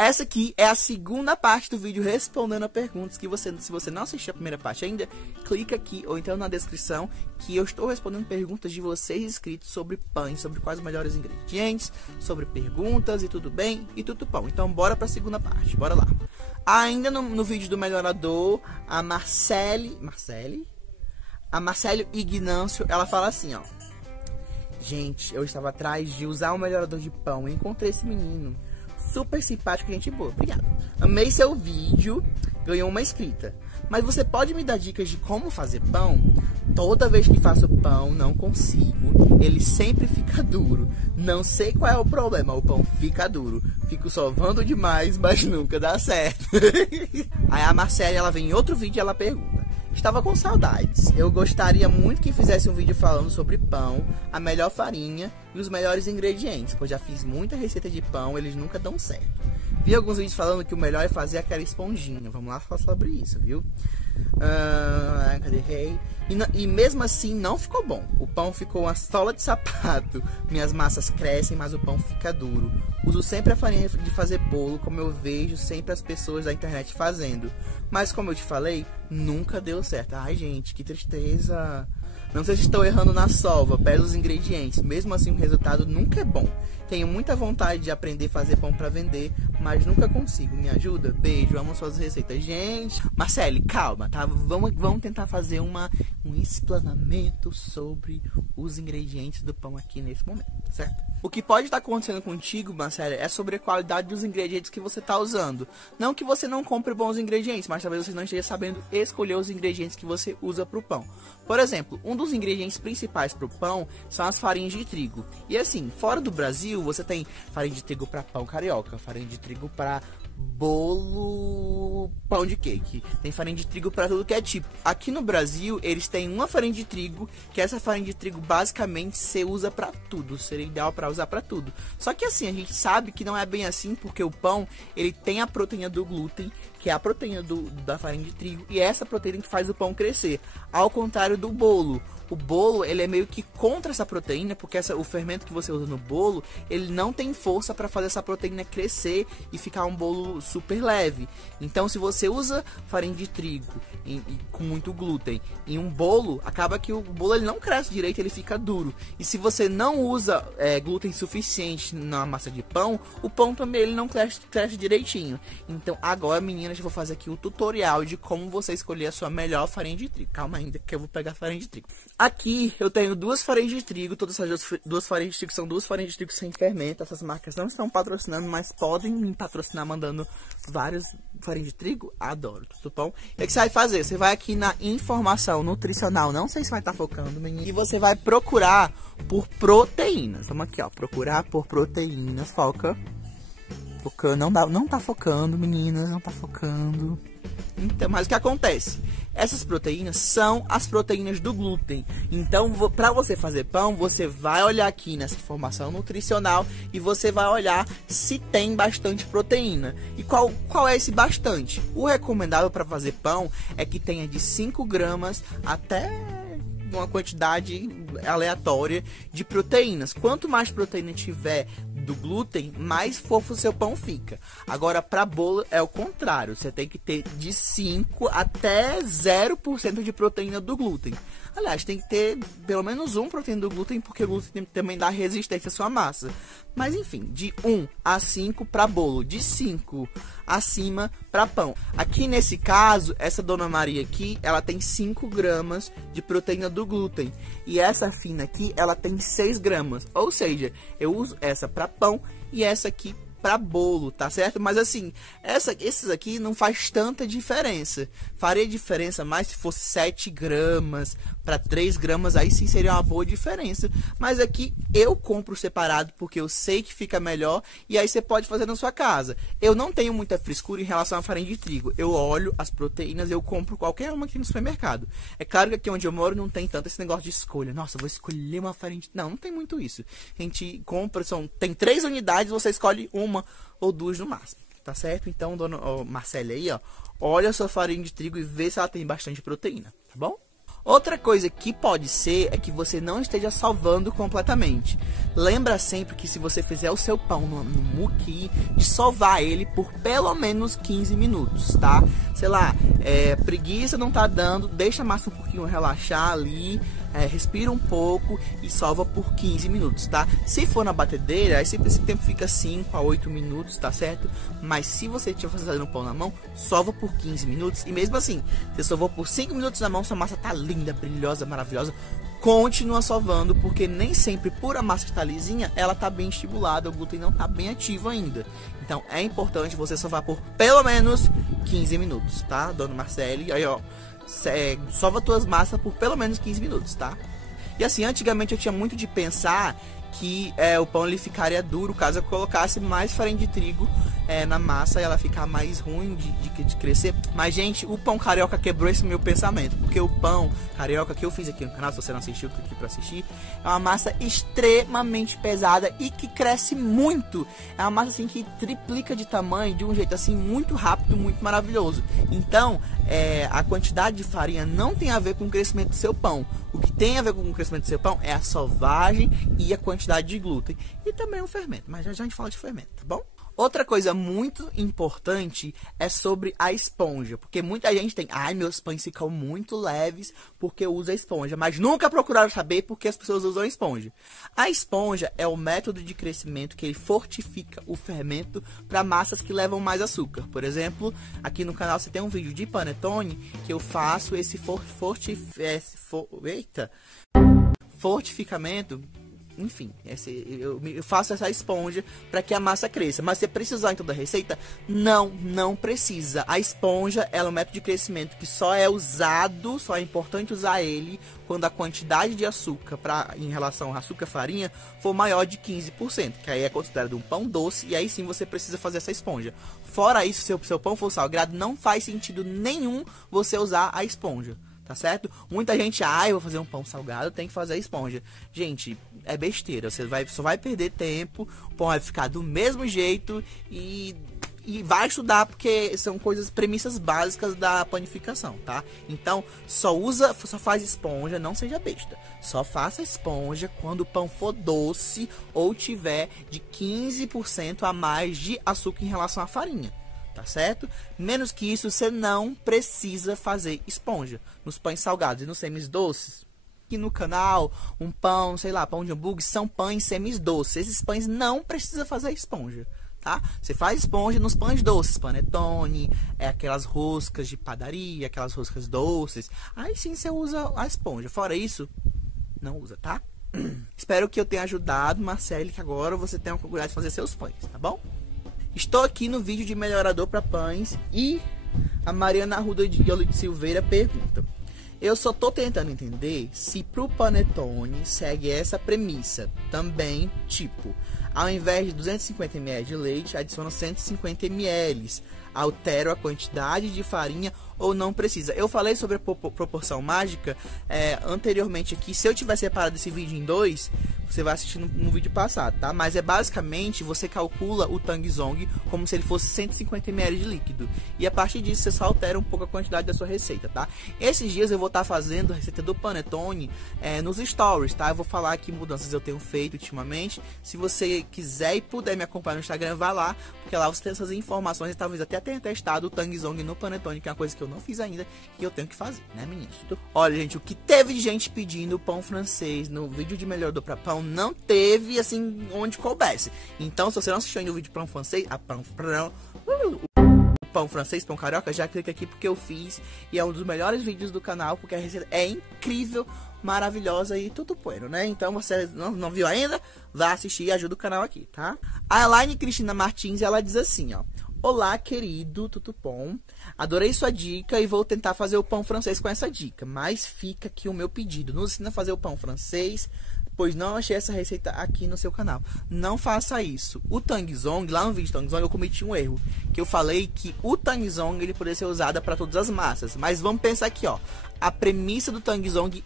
essa aqui é a segunda parte do vídeo respondendo a perguntas que você, se você não assistiu a primeira parte ainda, clica aqui ou então na descrição que eu estou respondendo perguntas de vocês inscritos sobre pães, sobre quais os melhores ingredientes, sobre perguntas e tudo bem e tudo bom. Então bora para a segunda parte, bora lá. Ainda no vídeo do melhorador, a Marcele Ignâncio, ela fala assim, ó: gente, eu estava atrás de usar um melhorador de pão e encontrei esse menino super simpático, gente boa. Obrigado. Amei seu vídeo, ganhou uma inscrita. Mas você pode me dar dicas de como fazer pão? Toda vez que faço pão, não consigo. Ele sempre fica duro. Não sei qual é o problema, o pão fica duro. Fico sovando demais, mas nunca dá certo. Aí a Marcela, ela vem em outro vídeo e ela pergunta: estava com saudades. Eu gostaria muito que fizesse um vídeo falando sobre pão, a melhor farinha e os melhores ingredientes, pois já fiz muita receita de pão, eles nunca dão certo. Vi alguns vídeos falando que o melhor é fazer aquela esponjinha. Vamos lá falar sobre isso, viu? E mesmo assim não ficou bom. O pão ficou uma sola de sapato. Minhas massas crescem, mas o pão fica duro. Uso sempre a farinha de fazer bolo, como eu vejo sempre as pessoas da internet fazendo. Mas como eu te falei, nunca deu certo. Ai, gente, que tristeza. Não sei se estou errando na sova, peço os ingredientes. Mesmo assim, o resultado nunca é bom. Tenho muita vontade de aprender a fazer pão para vender, mas nunca consigo. Me ajuda? Beijo, amo suas receitas. Gente, Marcele, calma, tá? Vamos tentar fazer um explanamento sobre os ingredientes do pão aqui nesse momento, certo? O que pode estar acontecendo contigo, Marcele, é sobre a qualidade dos ingredientes que você está usando. Não que você não compre bons ingredientes, mas talvez você não esteja sabendo escolher os ingredientes que você usa para o pão. Por exemplo, um dos ingredientes principais para o pão são as farinhas de trigo. E assim, fora do Brasil, você tem farinha de trigo para pão carioca, farinha de trigo para bolo, pão de cake. Tem farinha de trigo para tudo que é tipo. Aqui no Brasil, eles têm uma farinha de trigo, que essa farinha de trigo basicamente você usa para tudo. Seria ideal para usar para tudo. Só que assim, a gente sabe que não é bem assim, porque o pão, ele tem a proteína do glúten, que é a proteína da farinha de trigo, e é essa proteína que faz o pão crescer. Ao contrário do bolo. O bolo, ele é meio que contra essa proteína, porque o fermento que você usa no bolo, ele não tem força para fazer essa proteína crescer e ficar um bolo super leve. Então, se você usa farinha de trigo com muito glúten em um bolo, acaba que o bolo ele não cresce direito, ele fica duro. E se você não usa glúten suficiente na massa de pão, o pão também ele não cresce direitinho. Então, agora, meninas, eu vou fazer aqui o tutorial de como você escolher a sua melhor farinha de trigo. Calma ainda que eu vou pegar a farinha de trigo. Aqui eu tenho duas farinhas de trigo. Todas essas duas farinhas de trigo são duas farinhas de trigo sem fermento. Essas marcas não estão patrocinando, mas podem me patrocinar mandando várias farinhas de trigo. Adoro, tudo bom? E o que você vai fazer? Você vai aqui na informação nutricional. Não sei se vai estar focando, menino. E você vai procurar por proteínas. Vamos aqui, ó. Procurar por proteínas. Foca. Focando. Não tá focando, meninas. Não tá focando. Então, mas o que acontece? Essas proteínas são as proteínas do glúten. Então, para você fazer pão, você vai olhar aqui nessa informação nutricional e você vai olhar se tem bastante proteína. E qual é esse bastante? O recomendável para fazer pão é que tenha de 5 gramas até uma quantidade aleatória de proteínas. Quanto mais proteína tiver do glúten, mais fofo o seu pão fica. Agora, para bolo é o contrário. Você tem que ter de 5 até 0% de proteína do glúten. Aliás, tem que ter pelo menos 1 proteína do glúten, porque o glúten também dá resistência à sua massa. Mas enfim, de 1 a 5 para bolo, de 5 acima para pão. Aqui nesse caso, essa Dona Maria aqui, ela tem 5 gramas de proteína do glúten. E essa fina aqui, ela tem 6 gramas. Ou seja, eu uso essa para pão e essa aqui para bolo, tá certo? Mas assim, esses aqui não faz tanta diferença. Faria diferença mais se fosse 7 gramas para 3 gramas, aí sim seria uma boa diferença. Mas aqui eu compro separado porque eu sei que fica melhor e aí você pode fazer na sua casa. Eu não tenho muita frescura em relação à farinha de trigo. Eu olho as proteínas, eu compro qualquer uma aqui no supermercado. É claro que aqui onde eu moro não tem tanto esse negócio de escolha. Nossa, vou escolher uma farinha de... Não tem muito isso. A gente compra, tem 3 unidades, você escolhe uma ou 2 no máximo, tá certo? Então, dona Marcela aí, ó, olha a sua farinha de trigo e vê se ela tem bastante proteína, tá bom? Outra coisa que pode ser é que você não esteja sovando completamente. Lembra sempre que se você fizer o seu pão no muque, de sovar ele por pelo menos 15 minutos, tá? Sei lá, preguiça não tá dando, deixa a massa um pouquinho relaxar ali, respira um pouco e sova por 15 minutos, tá? Se for na batedeira, aí sempre esse tempo fica 5 a 8 minutos, tá certo? Mas se você estiver fazendo pão na mão, sova por 15 minutos. E mesmo assim, você sovou por 5 minutos na mão, sua massa tá linda, brilhosa, maravilhosa. Continua sovando, porque nem sempre por a massa estar lisinha, ela tá bem estimulada, o glúten não tá bem ativo ainda. Então é importante você sovar por pelo menos 15 minutos, tá? Dona Marcele, aí ó, sova tuas massas por pelo menos 15 minutos, tá? E assim, antigamente eu tinha muito de pensar que o pão ele ficaria duro caso eu colocasse mais farinha de trigo na massa e ela ficar mais ruim de crescer. Mas, gente, o pão carioca quebrou esse meu pensamento, porque o pão carioca que eu fiz aqui no canal, se você não assistiu, clique aqui pra assistir, é uma massa extremamente pesada e que cresce muito. É uma massa assim que triplica de tamanho de um jeito assim muito rápido, muito maravilhoso. Então, a quantidade de farinha não tem a ver com o crescimento do seu pão. O que tem a ver com o crescimento do seu pão é a sovagem e a quantidade de glúten. E também o fermento, mas já a gente fala de fermento, tá bom? Outra coisa muito importante é sobre a esponja, porque muita gente tem, meus pães ficam muito leves porque eu uso a esponja, mas nunca procuraram saber por que as pessoas usam a esponja. A esponja é o método de crescimento que ele fortifica o fermento para massas que levam mais açúcar. Por exemplo, aqui no canal você tem um vídeo de panetone que eu faço esse fortificamento. Enfim, eu faço essa esponja para que a massa cresça. Mas você precisa usar em toda a receita? Não precisa. A esponja ela é um método de crescimento que só é importante usar ele quando a quantidade de açúcar em relação ao açúcar farinha for maior de 15%, que aí é considerado um pão doce, e aí sim você precisa fazer essa esponja. Fora isso, se o seu pão for salgado, não faz sentido nenhum você usar a esponja. Tá certo? Muita gente, eu vou fazer um pão salgado, tem que fazer a esponja. Gente, é besteira, você só vai perder tempo, o pão vai ficar do mesmo jeito e vai estudar, porque são premissas básicas da panificação, tá? Então, só faz esponja, não seja besta. Só faça esponja quando o pão for doce ou tiver de 15% a mais de açúcar em relação à farinha. Tá certo? Menos que isso, você não precisa fazer esponja nos pães salgados e nos semi-doces. Aqui no canal, um pão, sei lá, pão de hambúrguer, são pães semi-doces. Esses pães não precisa fazer esponja, tá? Você faz esponja nos pães doces, panetone, aquelas roscas de padaria, aquelas roscas doces. Aí sim você usa a esponja. Fora isso, não usa, tá? Espero que eu tenha ajudado, Marcele, que agora você tenha cuidado de fazer seus pães, tá bom? Estou aqui no vídeo de melhorador para pães e a Mariana Arruda de Silveira pergunta: eu só tô tentando entender se pro panetone segue essa premissa também, tipo, ao invés de 250 ml de leite, adiciona 150 ml, altero a quantidade de farinha ou não precisa. Eu falei sobre a proporção mágica anteriormente aqui. Se eu tiver separado esse vídeo em dois, você vai assistir no vídeo passado, tá? Mas basicamente, você calcula o Tangzong como se ele fosse 150 ml de líquido. E a partir disso, você só altera um pouco a quantidade da sua receita, tá? Esses dias eu vou estar fazendo a receita do panetone nos stories, tá? Eu vou falar que mudanças eu tenho feito ultimamente. Se você quiser e puder me acompanhar no Instagram, vai lá, porque lá você tem essas informações e talvez até tenha testado o Tangzong no panetone, que é uma coisa que eu não fiz ainda e eu tenho que fazer, né, meninos? Olha, gente, o que teve de gente pedindo pão francês no vídeo de melhorador para pão não teve, assim, onde coubesse. Então, se você não assistiu ainda o vídeo de pão francês, pão francês, pão carioca, já clica aqui porque eu fiz e é um dos melhores vídeos do canal, porque a receita é incrível, maravilhosa e tudo bueno, né? Então, você não viu ainda? Vá assistir e ajuda o canal aqui, tá? A Elaine Cristina Martins, ela diz assim, ó: olá, querido Tutupom, adorei sua dica e vou tentar fazer o pão francês com essa dica, mas fica aqui o meu pedido, nos ensina a fazer o pão francês, pois não achei essa receita aqui no seu canal. Não faça isso. O Tangzong, lá no vídeo do Tangzong, eu cometi um erro, que eu falei que o Tangzong ele poderia ser usado para todas as massas, mas vamos pensar aqui, ó. A premissa do Tangzong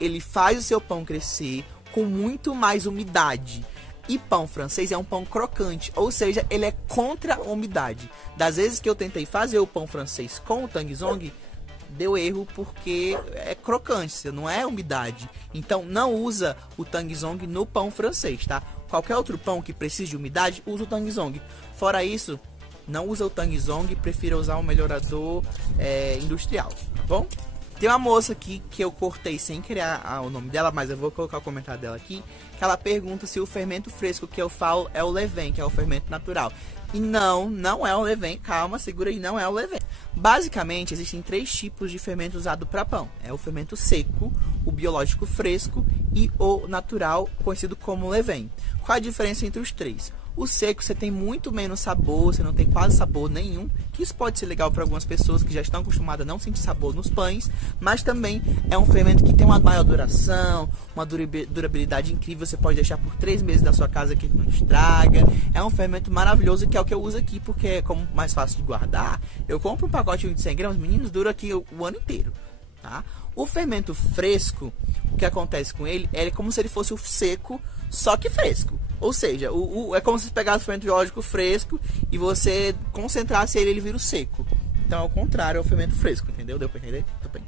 ele faz o seu pão crescer com muito mais umidade. E pão francês é um pão crocante, ou seja, ele é contra a umidade. Das vezes que eu tentei fazer o pão francês com o Tangzong, deu erro porque é crocância, não é umidade. Então não usa o Tangzong no pão francês, tá? Qualquer outro pão que precise de umidade, usa o Tangzong. Fora isso, não usa o Tangzong, prefira usar um melhorador industrial, tá bom? Tem uma moça aqui que eu cortei sem criar o nome dela, mas eu vou colocar o comentário dela aqui, que ela pergunta se o fermento fresco que eu falo é o levain, que é o fermento natural. E não é o levain, calma, segura aí, não é o levain. Basicamente, existem 3 tipos de fermento usado para pão. É o fermento seco, o biológico fresco e o natural, conhecido como levain. Qual a diferença entre os 3? O seco você tem muito menos sabor, você não tem quase sabor nenhum, que isso pode ser legal para algumas pessoas que já estão acostumadas a não sentir sabor nos pães, mas também é um fermento que tem uma maior duração, uma durabilidade incrível, você pode deixar por 3 meses na sua casa que não estraga. É um fermento maravilhoso que é o que eu uso aqui, porque é como mais fácil de guardar. Eu compro um pacote de 100 gramas, meninos, dura aqui o ano inteiro, tá? O fermento fresco, o que acontece com ele é como se ele fosse o seco, só que fresco. Ou seja, é como se você pegasse o fermento biológico fresco e você concentrasse ele vira o seco. Então, ao contrário, é o fermento fresco, entendeu? Deu pra entender? Tudo bem.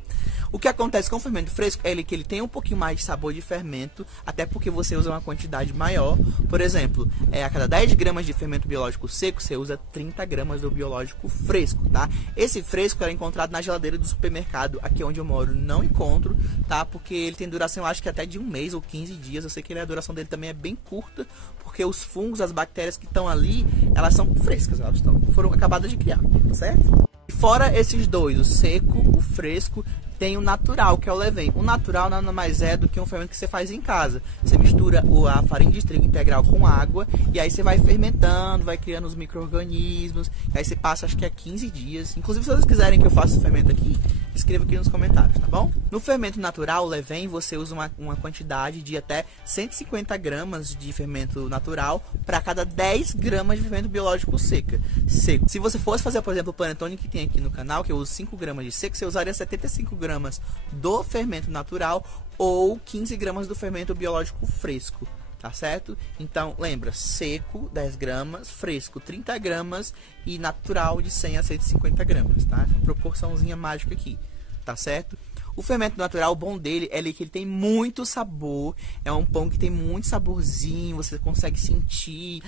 O que acontece com o fermento fresco é que ele tem um pouquinho mais de sabor de fermento, até porque você usa uma quantidade maior. Por exemplo, a cada 10 gramas de fermento biológico seco, você usa 30 gramas do biológico fresco, tá? Esse fresco era encontrado na geladeira do supermercado, aqui onde eu moro não encontro, tá? Porque ele tem duração, eu acho que até de 1 mês ou 15 dias. Eu sei que a duração dele também é bem curta, porque os fungos, as bactérias que estão ali, elas são frescas, elas foram acabadas de criar, tá certo? Fora esses dois, o seco, o fresco, tem o natural, que é o levain. O natural nada mais é do que um fermento que você faz em casa. Você mistura a farinha de trigo integral com água, e aí você vai fermentando, vai criando os micro-organismos, e aí você passa, acho que é 15 dias. Inclusive, se vocês quiserem que eu faça o fermento aqui, escreva aqui nos comentários, tá bom? No fermento natural, o levain, você usa uma quantidade de até 150 gramas de fermento natural para cada 10 gramas de fermento biológico seco. Se você fosse fazer, por exemplo, o panetone que tem aqui no canal, que eu uso 5 gramas de seco, você usaria 75 gramas do fermento natural ou 15 gramas do fermento biológico fresco, tá certo? Então, lembra, seco 10 gramas, fresco 30 gramas e natural de 100 a 150 gramas, tá? Proporçãozinha mágica aqui, tá certo? O fermento natural, o bom dele é que ele tem muito sabor, é um pão que tem muito saborzinho, você consegue sentir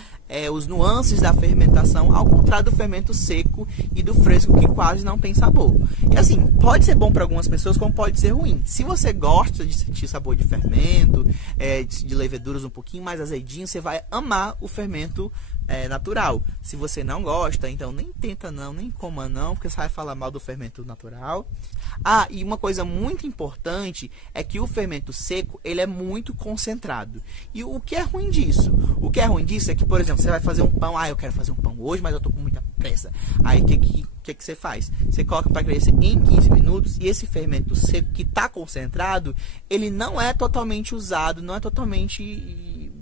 os nuances da fermentação, ao contrário do fermento seco e do fresco, que quase não tem sabor. E assim, pode ser bom para algumas pessoas, como pode ser ruim. Se você gosta de sentir sabor de fermento, de leveduras um pouquinho mais azedinho, você vai amar o fermento natural. Se você não gosta, então nem tenta não, nem coma não, porque você vai falar mal do fermento natural. Ah, e uma coisa muito importante é que o fermento seco, ele é muito concentrado. E o que é ruim disso? O que é ruim disso é que, por exemplo, você vai fazer um pão, eu quero fazer um pão hoje, mas eu tô com muita pressa. Aí o que você faz? Você coloca para crescer em 15 minutos e esse fermento seco que está concentrado, ele não é totalmente usado, não é totalmente...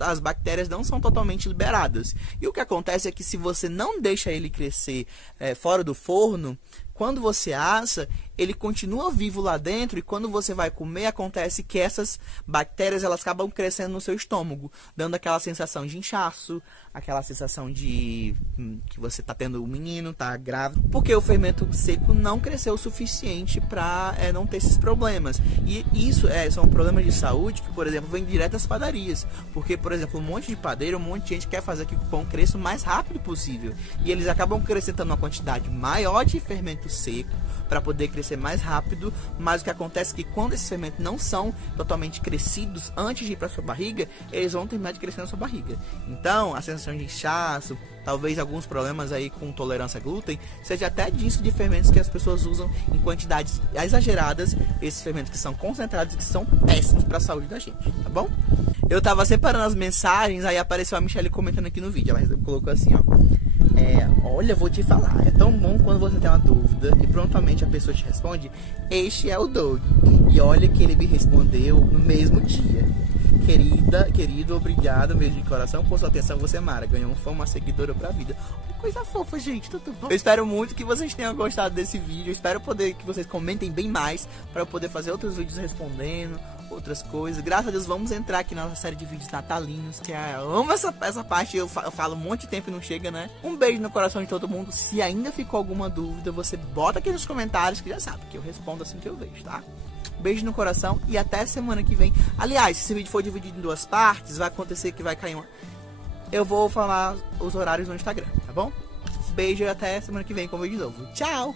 as bactérias não são totalmente liberadas. E o que acontece é que se você não deixa ele crescer fora do forno, quando você assa, ele continua vivo lá dentro, e quando você vai comer, acontece que essas bactérias elas acabam crescendo no seu estômago, dando aquela sensação de inchaço, aquela sensação de que você está tendo um menino, tá grávido, porque o fermento seco não cresceu o suficiente para não ter esses problemas. E isso são problemas de saúde que, por exemplo, vem direto das padarias, porque, por exemplo, um monte de padeiro, um monte de gente quer fazer que o pão cresça o mais rápido possível, e eles acabam acrescentando uma quantidade maior de fermento seco para poder crescer mais rápido, mas o que acontece é que quando esses fermentos não são totalmente crescidos antes de ir para sua barriga, eles vão terminar de crescer na sua barriga. Então, a sensação de inchaço, talvez alguns problemas aí com tolerância a glúten, seja até disso, de fermentos que as pessoas usam em quantidades exageradas, esses fermentos que são concentrados e que são péssimos para a saúde da gente, tá bom? Eu tava separando as mensagens, aí apareceu a Michelle comentando aqui no vídeo, ela colocou assim, ó: olha, vou te falar, é tão bom quando você tem uma dúvida e prontamente a pessoa te responde, este é o Doug. E olha que ele me respondeu no mesmo dia. Querido, obrigado mesmo de coração por sua atenção, você é mara, ganhou um fã, uma seguidora pra vida. Que coisa fofa, gente, tudo bom? Eu espero muito que vocês tenham gostado desse vídeo, eu espero que vocês comentem bem mais, para eu poder fazer outros vídeos respondendo, outras coisas. Graças a Deus vamos entrar aqui na nossa série de vídeos natalinos, que eu amo essa parte, eu falo um monte de tempo e não chega, né? Um beijo no coração de todo mundo. Se ainda ficou alguma dúvida, você bota aqui nos comentários, que já sabe que eu respondo assim que eu vejo, tá? Beijo no coração e até semana que vem. Aliás, se esse vídeo for dividido em 2 partes, vai acontecer que vai cair uma... Eu vou falar os horários no Instagram, tá bom? Beijo e até semana que vem com o vídeo novo. Tchau!